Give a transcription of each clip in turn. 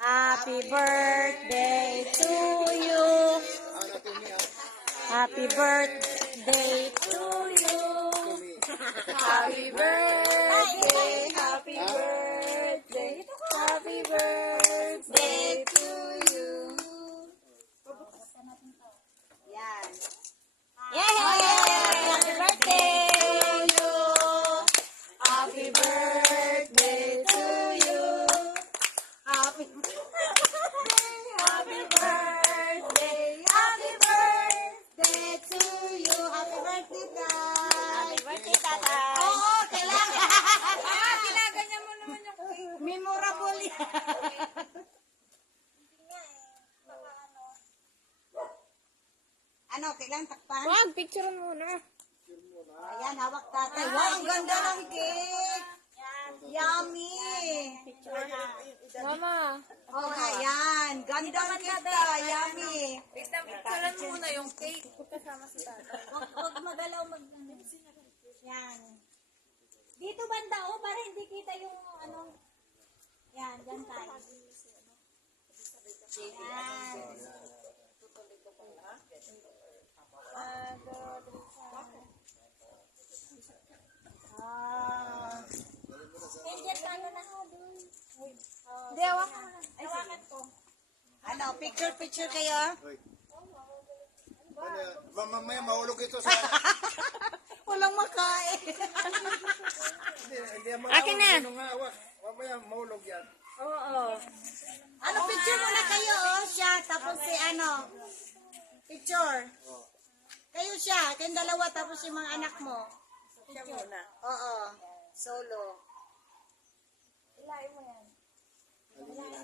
Happy birthday to you. Happy birthday to you. Happy birthday, happy birthday, happy birthday to you. Yan. Yay! Happy birthday to you. Happy birthday to you. Happy Happy birthday. Happy birthday to you. Happy birthday, Dad. Happy birthday, Tatay. Oo, kailangan. Kailangan mo naman yung memorable yan. Ano, kailangan takpan? Wag, picture muna. Ayan, hawak tatay. Wow, ang ganda ng cake. Yummy. Mama. Oh, ayan. Ganda ng cake, yummy. Picturean muna yung cake. Kasama si Tata. Huwag magalaw Yan. Dito banda para hindi kita yung ano. Yan, dyan tayo. Yan. Dyan ka na Hindi, awak mo na. Hawakan ko. Ano, picture kayo? Mamaya mahulog ito sa... Walang makain. Hindi Akin na. Mamaya mahulog yan. Oo. Ano, picture muna kayo, siya, tapos si ano, picture. Kayo siya, kayong dalawa, tapos yung mga anak mo. Siya muna. Oo, solo. Ilain mo yan.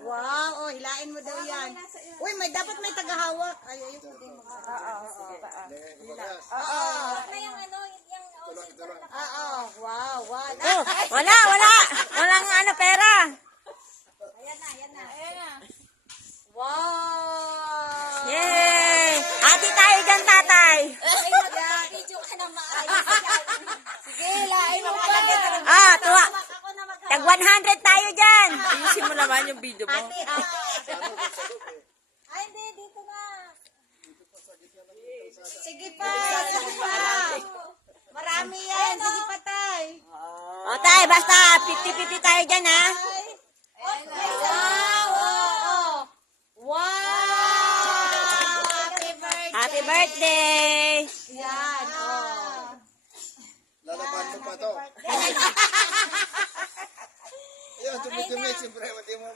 Wow, oh, hilain mo daw yan. Uy, dapat may tagahawak. Ay, ayun ko din. Na yung ano, yung all-silver na. Wow. Oh, wala. Walang ano, pera. Ayan na. Wow. Yay! Ati tayo dyan, tatay. Ay, mag-video ka na maayos. Sige, hilain mo pa. Ah, tuwa. Ako na Tag 100 tayo dyan. Ayusin mo naman yung video mo. Ay, hindi, dito na. Sige pa. Marami yan. Sige pa, tay. O, tay, basta 50-50 tayo dyan, ha? Wow. Happy birthday. Yan, Lalaban mo pa to. Ayan, tumit-tumit. Siyempre, hindi mo